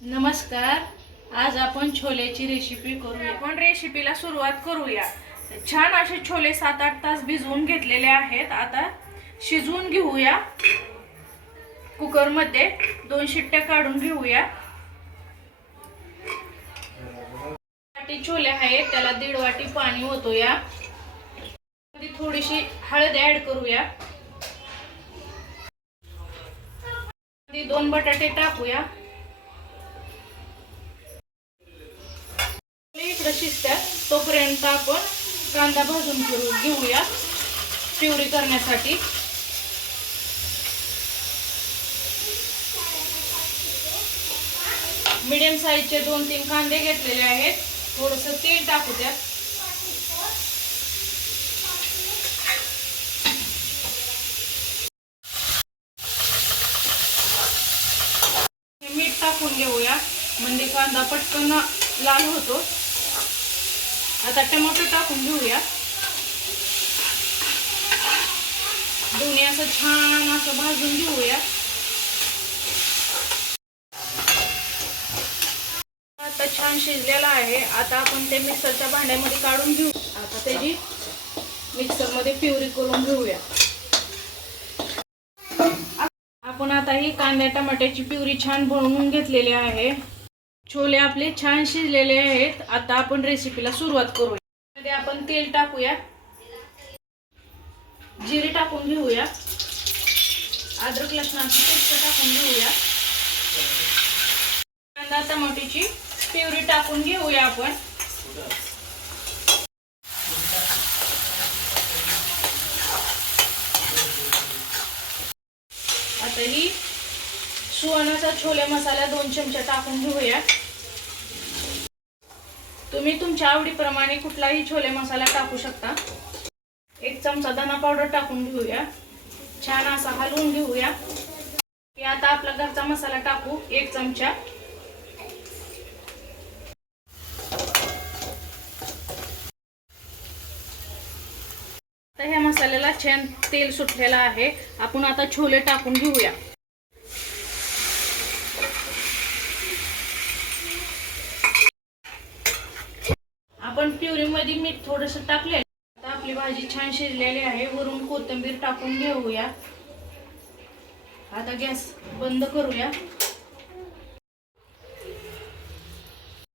नमस्कार. आज आपण छोलेची रेसिपी करूया. आपण रेसिपीला सुरुवात करूया. छान असे छोले सात आठ तास भिजवून घेतलेले आहेत. आता शिजवून घेऊया. कुकरमध्ये दोन शिट्ट्या काढून घेऊया. वाटी छोले आहेत त्याला दीड वाटी पाणी होतोया मध्ये थोडीशी हळद ऍड करूया. दोन बटाटे टाकूया. इकडं शिजत्यात तोपर्यंत आपण कांदा भाजून घेऊ घेऊया प्युरी करण्यासाठी. मीडियम साईजचे दोन तीन कांदे घेतलेले आहेत. थोडस तेल टाकू द्या मीठ टाकून घेऊया म्हणजे कांदा पटकन लाल होतो. आता टमाटर टाकून घेऊया. दोन्ही असं छान असं भाजून घेऊया. आता छान शिजलेला आहे. आता आपण ते मिक्सरच्या भांड्यामध्ये काढून घेऊ. आता त्याची मिक्सरमध्ये प्युरी करून घेऊया. आपण आता ही कांद्या टमाट्याची प्युरी छान बनवून घेतलेली आहे. छोले आपले छान शिजलेले आहेत. आता आपण रेसिपीला सुरुवात करूया. त्यामध्ये आपण तेल टाकूया जिरे टाकून घेऊया अद्रक लसणाची पेस्ट टाकून घेऊया कांदा टमाट्याची प्युरी टाकून घेऊया आपण. आता ही सुवर्णाचा छोले मसाला दोन चमचे टाकून घेऊया तुम्ही तुमच्या आवडीप्रमाणे कुठलाही छोले मसाला टाकू शकता. एक चमचा धना पावडर टाकून घेऊया. छान असा हलवून घेऊया. की आता आपला घरचा मसाला टाकू एक चमचा. आता ह्या मसाल्याला छान तेल सुटलेलं आहे. आपण आता छोले टाकून घेऊया. आपण प्युरीमध्ये मीठ थोडस टाकले आता आपली भाजी छान शिजलेली आहे. वरून कोथिंबीर टाकून घेऊया. आता गॅस बंद करूया.